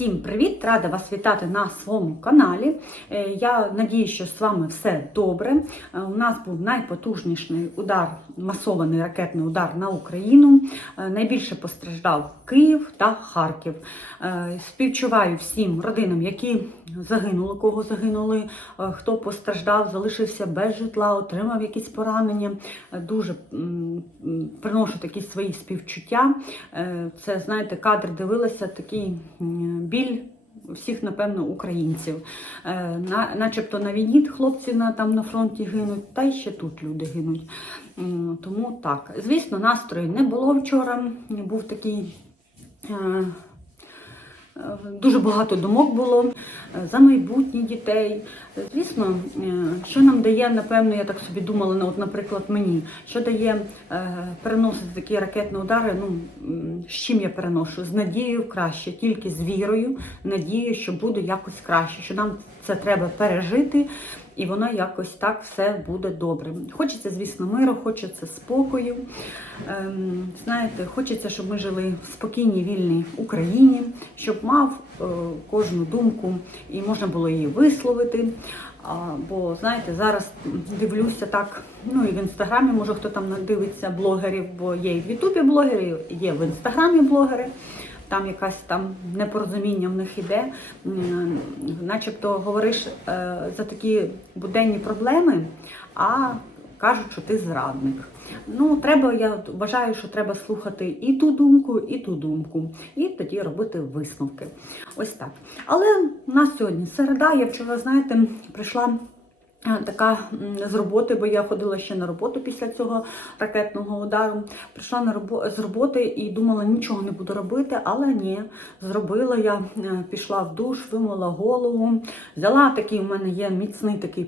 Всім привіт! Рада вас вітати на своєму каналі. Е, Я надію, що з вами все добре. Е, У нас був найпотужніший удар, масований ракетний удар на Україну. Е, Найбільше постраждав Київ та Харків. Співчуваю всім родинам, які загинули, кого загинули, хто постраждав, залишився без житла, отримав якісь поранення. Дуже приношу такі свої співчуття. Це, знаєте, кадр дивилася, такий біль. Всіх, напевно, українців. Е, на, начебто на війні хлопці на, там на фронті гинуть, та й ще тут люди гинуть. Тому так. Звісно, настрою не було вчора. Був такий. Дуже багато думок було за майбутнє дітей. Звісно, е, що нам дає, напевно, я так собі думала, ну, от, наприклад, мені, що дає е, переносити такі ракетні удари, ну, з чим я переношу? З надією краще, тільки з вірою, надією, що буде якось краще, що нам це треба пережити, і воно якось так все буде добре. Хочеться, звісно, миру, хочеться спокою. Ем, знаєте, хочеться, щоб ми жили в спокійній, вільній Україні, щоб мав е, кожну думку і можна було її висловити. А, бо знаєте, зараз дивлюся так, ну і в інстаграмі, може хто там дивиться блогерів, бо є і в Ютубі блогери, є в інстаграмі блогери. Там якась там непорозуміння в них іде, начебто говориш е, за такі буденні проблеми, а кажуть, що ти зрадник. Ну, треба, я вважаю, що треба слухати і ту думку, і ту думку, і тоді робити висновки. Ось так. Але у нас сьогодні середа. Я вчора, знаєте, прийшла. Така з роботи, бо я ходила ще на роботу після цього ракетного удару. Прийшла на робо- з роботи і думала, нічого не буду робити, але ні, зробила я, е, пішла в душ, вимила голову, взяла такий, у мене є міцний такий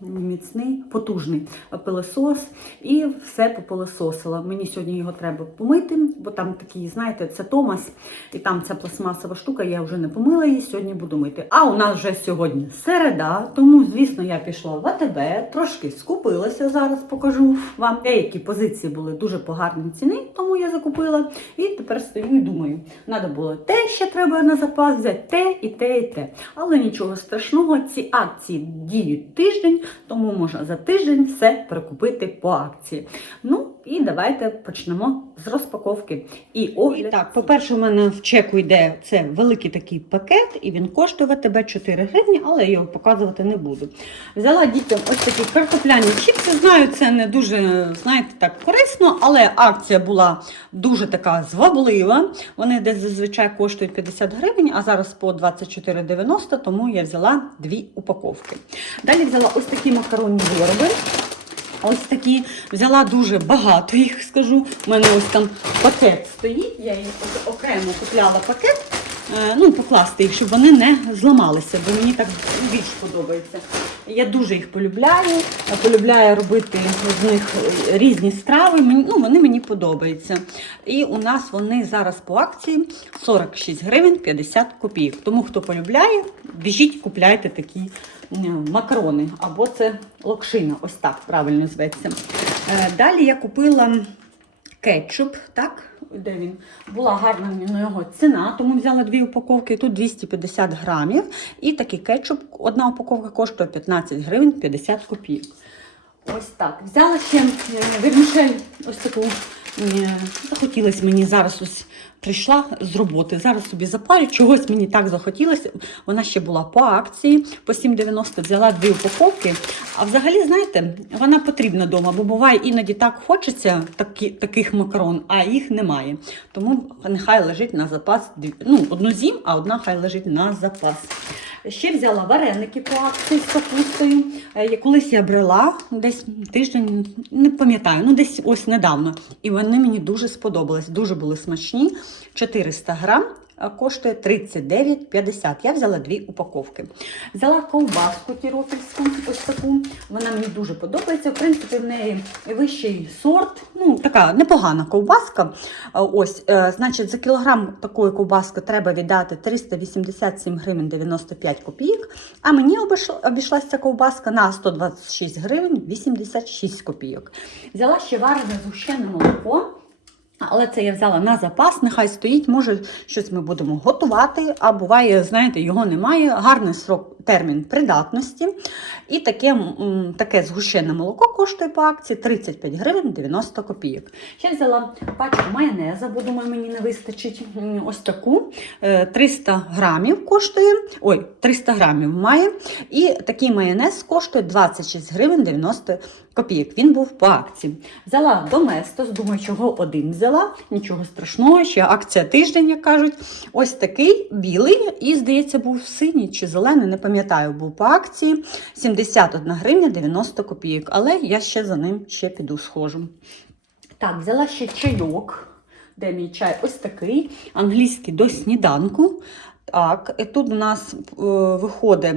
міцний, потужний пилосос і все попилососила. Мені сьогодні його треба помити, бо там такий, знаєте, це Томас, і там ця пластмасова штука, я вже не помила її, сьогодні буду мити. А у нас вже сьогодні середа, тому, звісно, я пішла в АТБ, трошки скупилася зараз, покажу вам. Деякі позиції були дуже погарні ціни, тому я закупила. І тепер стою і думаю, треба було те, ще треба на запас взяти, те і те, і те. Але нічого страшного, ці акції діють тиждень, тому можна за тиждень все перекупити по акції. Ну і давайте почнемо з розпаковки і огляд. І так, по-перше, у мене в чеку йде це великий такий пакет, і він коштує тебе 4 гривні, але я його показувати не буду. Взяла дітям ось такі картопляні чіпси. Знаю, це не дуже, знаєте, так корисно, але акція була дуже така зваблива. Вони десь зазвичай коштують 50 гривень, а зараз по 24,90, тому я взяла дві упаковки. Далі взяла ось такі макаронні вироби. Ось такі взяла дуже багато їх, скажу. У мене ось там пакет стоїть. Я їх окремо купляла пакет. Е, Ну, покласти їх, щоб вони не зламалися, бо мені так більш подобається. Я дуже їх полюбляю. Полюбляю робити з них е, різні страви. Ну, вони мені подобаються. І у нас вони зараз по акції 46 гривень 50 копійок. Тому хто полюбляє, біжіть, купляйте такі макарони. Або це локшина, ось так правильно зветься. Е, Далі я купила кетчуп, так? Де він? Була гарна на його ціна, тому взяла дві упаковки. Тут 250 грамів. І такий кетчуп, одна упаковка коштує 15 гривень 50 копійок. Ось так. Взяла ще вермішель, ось таку. Е, Захотілося мені зараз ось прийшла з роботи. Зараз собі запалю. Чогось мені так захотілося. Вона ще була по акції по 7,90 взяла дві упаковки. А взагалі, знаєте, вона потрібна вдома, бо буває іноді так хочеться такі, таких макарон, а їх немає. Тому нехай лежить на запас. Ну, одну з'їм, а одна хай лежить на запас. Ще взяла вареники по акції з капустою. Е, Колись я брала десь тиждень, не пам'ятаю, ну десь ось недавно. І вони мені дуже сподобались. Дуже були смачні. 400 грам. Е, Коштує 39,50. Я взяла дві упаковки. Взяла ковбаску тіропільську, ось таку. Вона мені дуже подобається. В принципі, в неї вищий сорт. Ну, така непогана ковбаска. Е, Ось, е, значить, за кілограм такої ковбаски треба віддати 387 гривень 95 копійок. А мені обійшлася ковбаска на 126 гривень 86 копійок. Взяла ще варене згущене молоко. Але це я взяла на запас, нехай стоїть, може щось ми будемо готувати, а буває, знаєте, його немає. Гарний срок, термін придатності. І таке, таке згущене молоко коштує по акції 35 гривень 90 копійок. Ще взяла пачку майонеза, бо думаю, мені не вистачить. Ось таку. Е, 300 грамів коштує. Ой, 300 грамів має. І такий майонез коштує 26 гривень 90 копійок. Він був по акції. Взяла Доместос, думаю, чого один взяла. Нічого страшного, ще акція тиждень, як кажуть. Ось такий білий, і, здається, був синій чи зелений, не пам'ятаю, був по акції 71 гривня 90 копійок. Але я ще за ним ще піду схожу. Так, взяла ще чайок. Де мій чай? Ось такий, англійський до сніданку. Так, і тут у нас е, виходить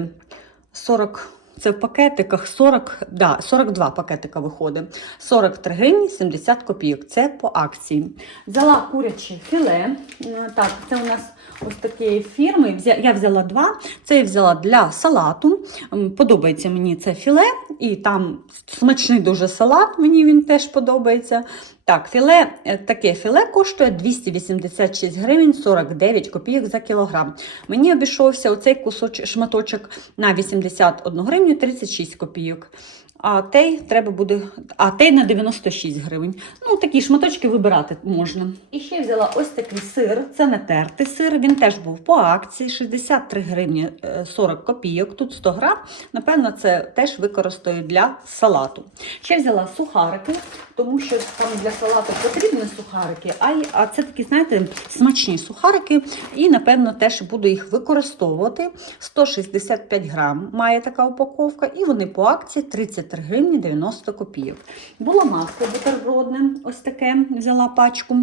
40. Це в пакетиках 40, да, 42 пакетика виходить. 43 гривні 70 копійок. Це по акції. Взяла куряче філе. Так, це у нас ось такої фірми. Я взяла два. Це я взяла для салату. Подобається мені це філе, і там смачний дуже салат. Мені він теж подобається. Так, філе, е, таке філе коштує 286 гривень 49 копійок за кілограм. Мені обійшовся оцей кусоч, шматочок на 81 гривню 36 копійок. А тей треба буде, а тей на 96 гривень. Ну, такі шматочки вибирати можна. І ще взяла ось такий сир. Це не тертий сир. Він теж був по акції 63 гривні е, 40 копійок. Тут 100 грам. Напевно, це теж використаю для салату. Ще взяла сухарики, тому що там для салату потрібні сухарики, а, а це такі, знаєте, смачні сухарики. І, напевно, теж буду їх використовувати. 165 грам має така упаковка, і вони по акції 33 гривні 90 копійок. Було масло бутербродне, ось таке взяла пачку.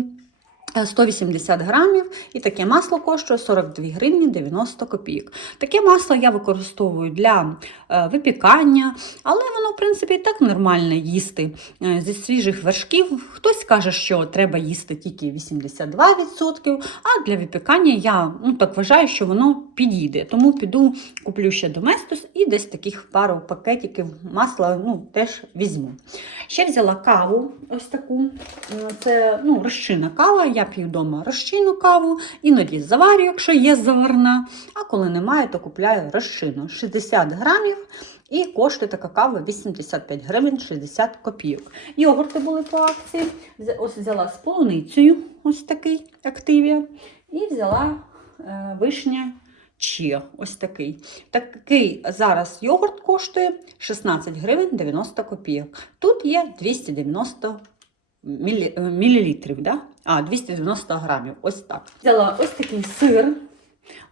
Е, 180 грамів, і таке масло коштує 42 гривні 90 копійок. Таке масло я використовую для е, випікання, але воно, в принципі, і так нормально їсти е, зі свіжих вершків. Хтось каже, що треба їсти тільки 82%, а для випікання я ну, так вважаю, що воно підійде. Тому піду, куплю ще доместос і десь таких пару пакетиків масла ну, теж візьму. Ще взяла каву, ось таку. Е, Це ну, розчинна кава. Я п'ю вдома розчинну каву, іноді заварю, якщо є заварна. А коли немає, то купляю розчину 60 грамів. І коштує така кава 85 гривень 60 копійок. Йогурти були по акції. Ось взяла з полуницею, ось такий активія. І взяла е, вишня Чія, ось такий. Такий зараз йогурт коштує 16 гривень 90 копійок. Тут є 290 мілі, е, мілілітрів, да? а 290 грамів. Ось так. Взяла ось такий сир.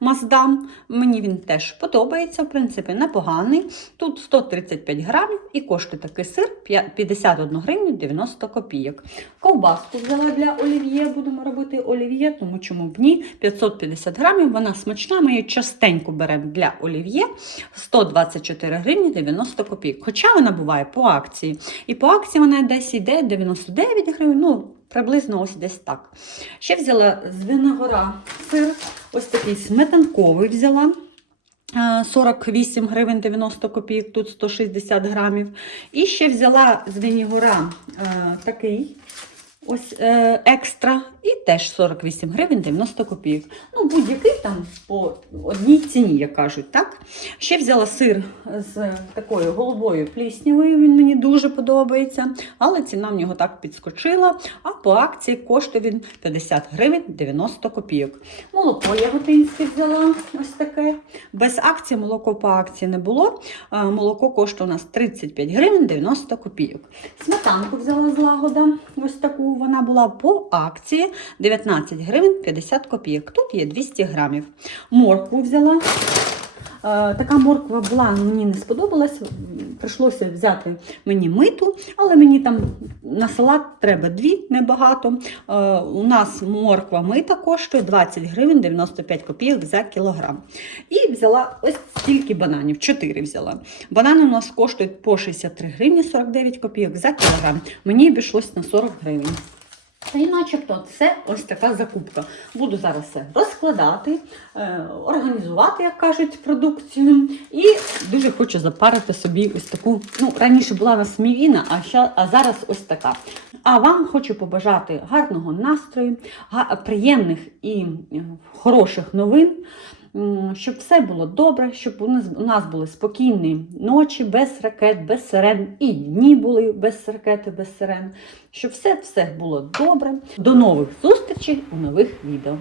Маздам, мені він теж подобається, в принципі, непоганий. Тут 135 грамів і коштує такий сир 51 гривню 90 копійок. Ковбаску взяла для олів'є, будемо робити олів'є, тому чому б ні. 550 грамів, вона смачна, ми її частенько беремо для олів'є. 124 гривні 90 копійок. Хоча вона буває по акції. І по акції вона десь йде 99 гривень, ну, приблизно ось десь так. Ще взяла з виногора сир, ось такий сметанковий взяла. е, 48 гривень 90 копійок, тут 160 грамів. І ще взяла з Венігора е, такий ось е, екстра, і теж 48 гривень 90 копійок. Ну, будь-який там по одній ціні, як кажуть, так? Ще взяла сир з такою голубою пліснявою, він мені дуже подобається, але ціна в нього так підскочила. А по акції коштує він 50 гривень 90 копійок. Молоко яготинське взяла ось таке. Без акції молоко по акції не було. Молоко коштує у нас 35 гривень 90 копійок. Сметанку взяла з лагода. Ось таку вона була по акції 19 гривень 50 копійок. Тут є 200 грамів. Моркву взяла. Е, Така морква була, мені не сподобалась. Прийшлося взяти мені миту, але мені там на салат треба дві, небагато. Е, У нас морква мита коштує 20 гривень 95 копійок за кілограм. І взяла ось стільки бананів, 4 взяла. Банани у нас коштують по 63 гривні 49 копійок за кілограм. Мені обійшлось на 40 гривень. І начебто це ось така закупка. Буду зараз все розкладати, е, організувати, як кажуть, продукцію. І дуже хочу запарити собі ось таку. Ну, раніше була на смівіна, а, ща, а зараз ось така. А вам хочу побажати гарного настрою, приємних і е, хороших новин. Щоб все було добре, щоб у нас були спокійні ночі без ракет, без сирен, і дні були без ракети, без сирен. Щоб все, все було добре. До нових зустрічей у нових відео.